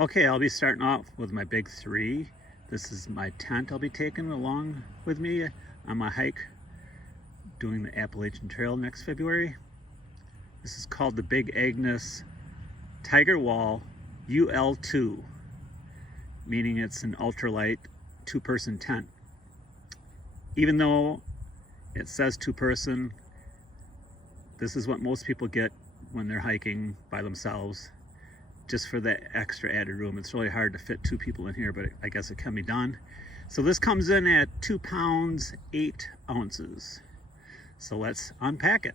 Okay, I'll be starting off with my big three. This is my tent I'll be taking along with me on my hike doing the Appalachian Trail next February. This is called the Big Agnes Tiger Wall UL2, meaning it's an ultralight two-person tent. Even though it says two-person, this is what most people get when they're hiking by themselves, just for that extra added room. It's really hard to fit two people in here, but I guess it can be done. So this comes in at 2 pounds 8 ounces. So let's unpack it.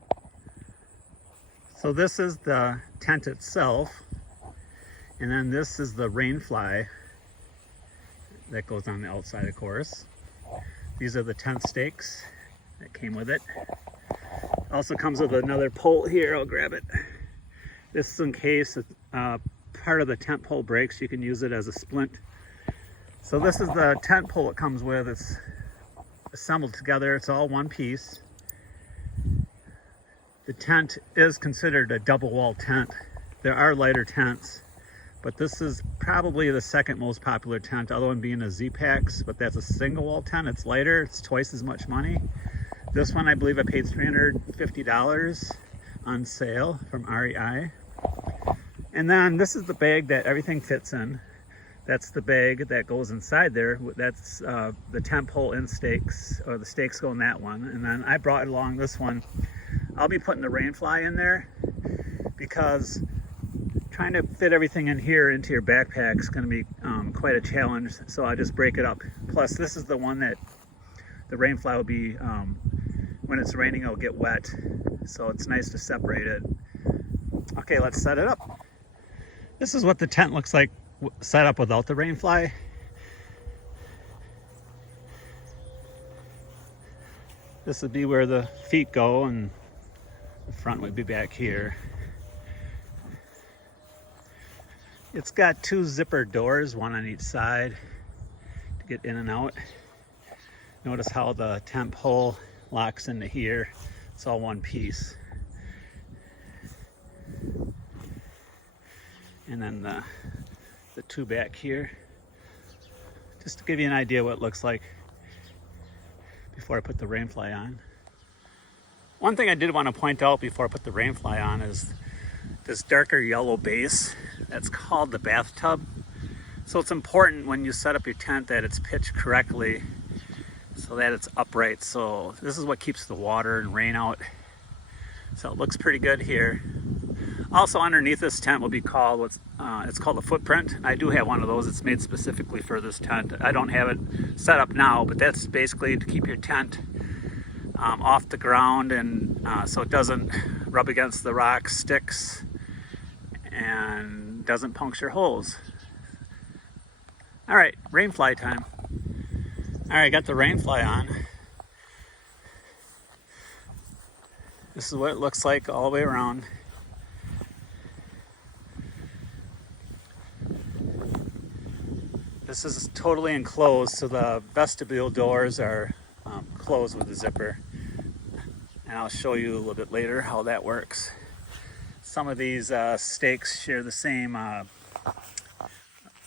So this is the tent itself, and then this is the rain fly that goes on the outside, of course. These are the tent stakes that came with it. Also comes with another pole here. I'll grab it. This is in case part of the tent pole breaks, you can use it as a splint. So this is the tent pole it comes with. It's assembled together. It's all one piece. The tent is considered a double wall tent. There are lighter tents, but this is probably the second most popular tent, other one being a Z-Packs, but that's a single wall tent. It's lighter, it's twice as much money. This one, I believe I paid $350 on sale from REI. And then this is the bag that everything fits in. That's the bag that goes inside there. That's the tent pole in stakes, or the stakes go in that one. And then I brought along this one. I'll be putting the rain fly in there because trying to fit everything in here into your backpack is going to be quite a challenge. So I just break it up. Plus, this is the one that the rain fly will be, when it's raining, it'll get wet. So it's nice to separate it. Okay, let's set it up. This is what the tent looks like set up without the rain fly. This would be where the feet go, and the front would be back here. It's got 2 zipper doors, one on each side to get in and out. Notice how the tent pole locks into here. It's all one piece. And then the 2 back here, just to give you an idea what it looks like before I put the rain fly on. One thing I did want to point out before I put the rain fly on is this darker yellow base. That's called the bathtub. So it's important when you set up your tent that it's pitched correctly so that it's upright. So this is what keeps the water and rain out. So it looks pretty good here. Also underneath this tent will be called it's called a footprint. I do have one of those. It's made specifically for this tent. I don't have it set up now, but that's basically to keep your tent off the ground, and so it doesn't rub against the rocks, sticks, and doesn't puncture holes. All right, rain fly time. All right, got the rain fly on. This is what it looks like all the way around. This is totally enclosed, so the vestibule doors are closed with the zipper. And I'll show you a little bit later how that works. Some of these stakes share the same,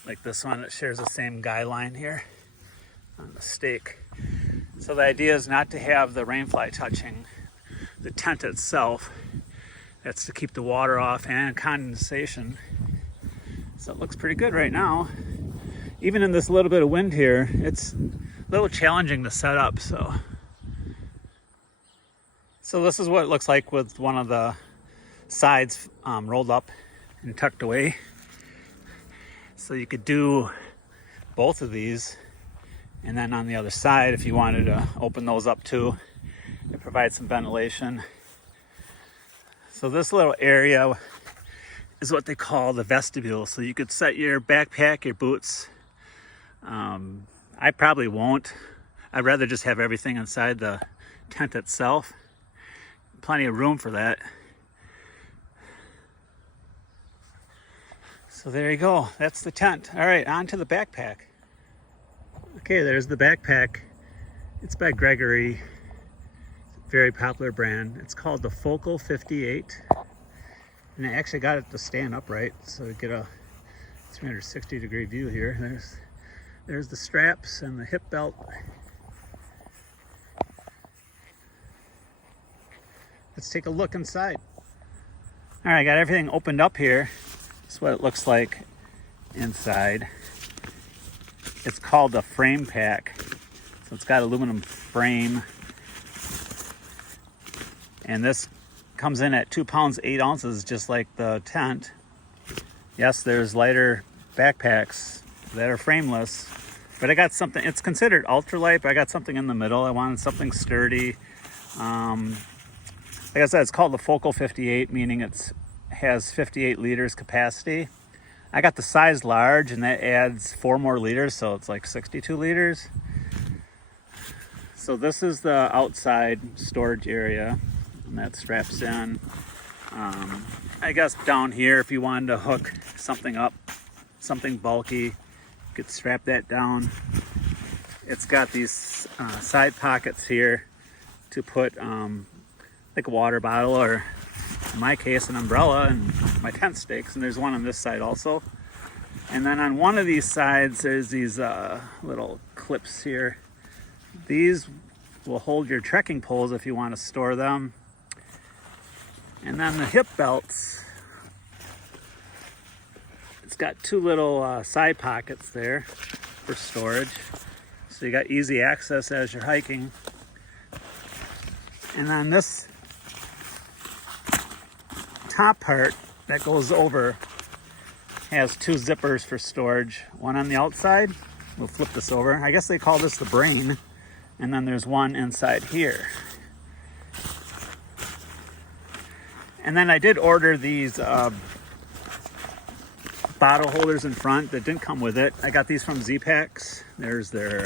like this one, it shares the same guy line here on the stake. So the idea is not to have the rain fly touching the tent itself. That's to keep the water off and condensation. So it looks pretty good right now. Even in this little bit of wind here, it's a little challenging to set up. So this is what it looks like with one of the sides rolled up and tucked away. So you could do both of these, and then on the other side, if you wanted to open those up too, it provides some ventilation. So this little area is what they call the vestibule. So you could set your backpack, your boots. I probably won't. I'd rather just have everything inside the tent itself. Plenty of room for that. So there you go. That's the tent. All right, on to the backpack. Okay, there's the backpack. It's by Gregory. Very popular brand. It's called the Focal 58. And I actually got it to stand upright, so you get a 360-degree view here. There's the straps and the hip belt. Let's take a look inside. All right, I got everything opened up here. That's what it looks like inside. It's called the frame pack. So it's got aluminum frame. And this comes in at 2 pounds, 8 ounces, just like the tent. Yes, there's lighter backpacks that are frameless, but I got something, it's considered ultralight, but I got something in the middle. I wanted something sturdy. Like I said, it's called the Focal 58, meaning it has 58 liters capacity. I got the size large, and that adds 4 more liters, so it's like 62 liters. So this is the outside storage area, and that straps in. I guess down here, if you wanted to hook something up, something bulky, you could strap that down. It's got these side pockets here to put like a water bottle, or in my case, an umbrella and my tent stakes. And there's one on this side also. And then on one of these sides, there's these little clips here. These will hold your trekking poles if you want to store them. And then the hip belts, it's got 2 little side pockets there for storage. So you got easy access as you're hiking. And then this top part that goes over has 2 zippers for storage. One on the outside, we'll flip this over. I guess they call this the brain. And then there's one inside here. And then I did order these bottle holders in front that didn't come with it. I got these from Z-Packs. There's their,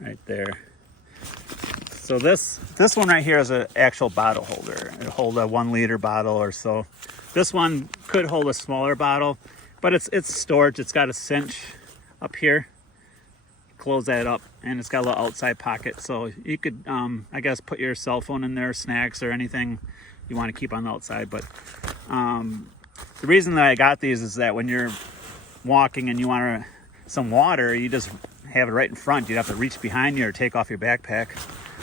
right there. So this one right here is an actual bottle holder. It'll hold a 1 liter bottle or so. This one could hold a smaller bottle, but it's storage. It's got a cinch up here. Close that up, and it's got a little outside pocket, so you could I guess put your cell phone in there, snacks or anything you want to keep on the outside. But the reason that I got these is that when you're walking and you want some water, you just have it right in front. You'd have to reach behind you or take off your backpack.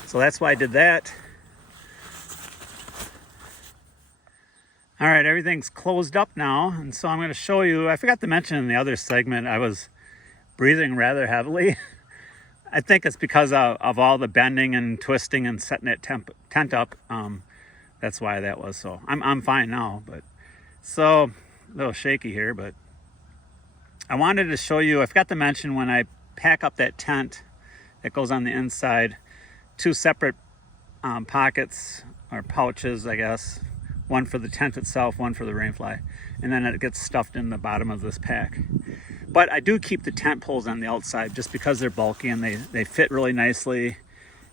So that's why I did that. All right, everything's closed up now, and so I'm going to show you. I forgot to mention in the other segment I was breathing rather heavily. I think it's because of all the bending and twisting and setting that tent up. That's why that was. So I'm fine now, but so a little shaky here. But I wanted to show you, I forgot to mention, when I pack up that tent that goes on the inside, 2 separate pockets or pouches, I guess. One for the tent itself, one for the rainfly, and then it gets stuffed in the bottom of this pack. But I do keep the tent poles on the outside just because they're bulky and they fit really nicely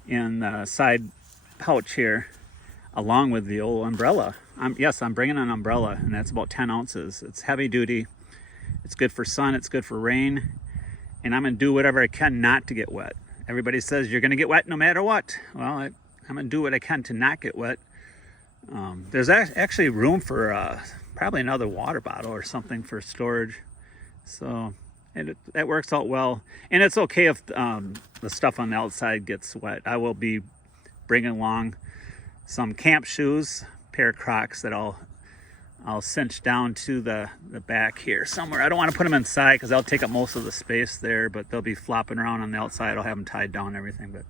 in the side pouch here, along with the old umbrella. Yes, I'm bringing an umbrella, and that's about 10 ounces. It's heavy duty. It's good for sun. It's good for rain. And I'm going to do whatever I can not to get wet. Everybody says you're going to get wet no matter what. Well, I'm going to do what I can to not get wet. There's actually room for probably another water bottle or something for storage. So that works out well. And it's okay if the stuff on the outside gets wet. I will be bringing along some camp shoes, pair of Crocs that I'll cinch down to the back here somewhere. I don't want to put them inside because they'll take up most of the space there, but they'll be flopping around on the outside. I'll have them tied down and everything. But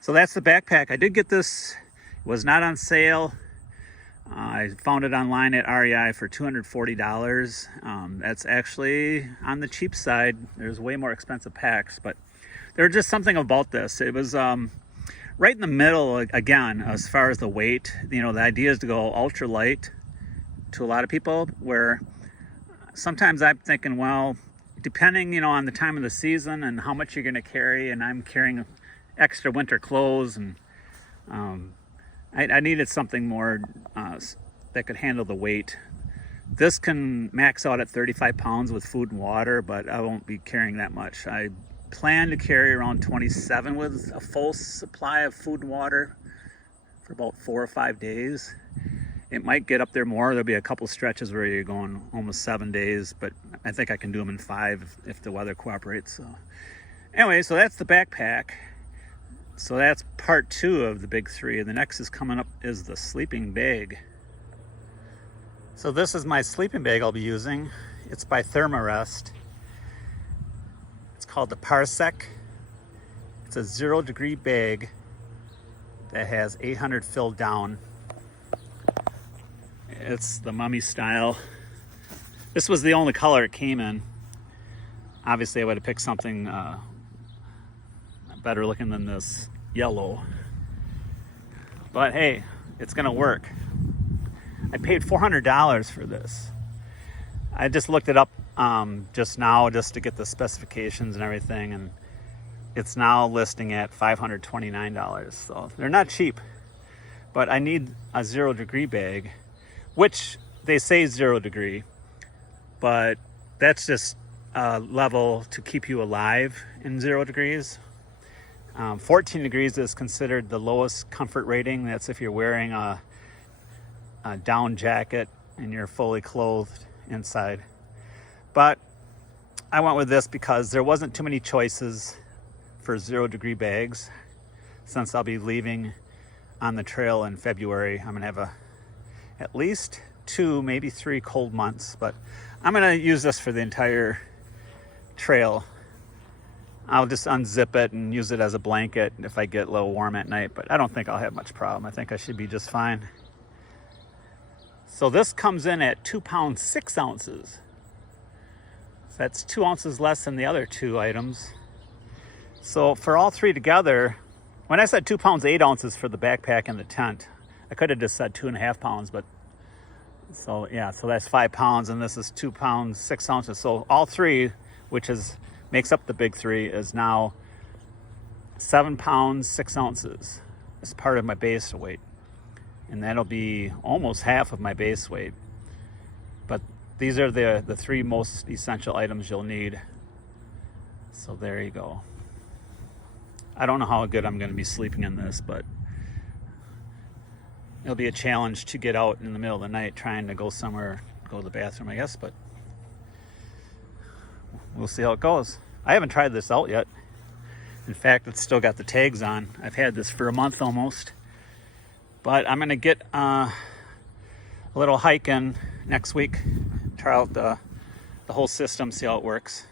so that's the backpack. I did get this. It was not on sale. I found it online at REI for $240. That's actually on the cheap side. There's way more expensive packs, but there's just something about this. It was right in the middle, again, as far as the weight. You know, the idea is to go ultra light to a lot of people, where sometimes I'm thinking, well, depending, you know, on the time of the season and how much you're going to carry, and I'm carrying extra winter clothes, and I needed something more that could handle the weight. This can max out at 35 pounds with food and water, but I won't be carrying that much. I plan to carry around 27 with a full supply of food and water for about 4 or 5 days. It might get up there more. There'll be a couple stretches where you're going almost 7 days, but I think I can do them in 5 if the weather cooperates. So anyway, so that's the backpack. So that's part 2 of the big 3. And the next is coming up is the sleeping bag. So this is my sleeping bag I'll be using. It's by Thermarest. It's called the Parsec. It's a 0-degree bag that has 800 filled down. It's the mummy style. This was the only color it came in. Obviously I would have picked something better looking than this yellow. But hey, it's gonna work. I paid $400 for this. I just looked it up just now just to get the specifications and everything, and it's now listing at $529. So they're not cheap, but I need a 0-degree bag, which they say 0 degree, but that's just a level to keep you alive in 0 degrees. 14 degrees is considered the lowest comfort rating. That's if you're wearing a down jacket and you're fully clothed inside. But I went with this because there wasn't too many choices for 0-degree bags. Since I'll be leaving on the trail in February, I'm gonna have at least 2, maybe 3 cold months, but I'm gonna use this for the entire trail. I'll just unzip it and use it as a blanket if I get a little warm at night, but I don't think I'll have much problem. I think I should be just fine. So this comes in at 2 pounds 6 ounces. So that's 2 ounces less than the other 2 items. So for all 3 together, when I said 2 pounds 8 ounces for the backpack and the tent, I could have just said 2.5 pounds, but so yeah, so that's 5 pounds, and this is 2 pounds 6 ounces. So all 3, which makes up the big 3, is now 7 pounds 6 ounces as part of my base weight. And that'll be almost half of my base weight. But these are the 3 most essential items you'll need. So there you go. I don't know how good I'm gonna be sleeping in this, but it'll be a challenge to get out in the middle of the night trying to go somewhere, go to the bathroom, I guess, but we'll see how it goes. I haven't tried this out yet. In fact, it's still got the tags on. I've had this for a month almost. But I'm gonna get a little hike in next week, try out the whole system, see how it works.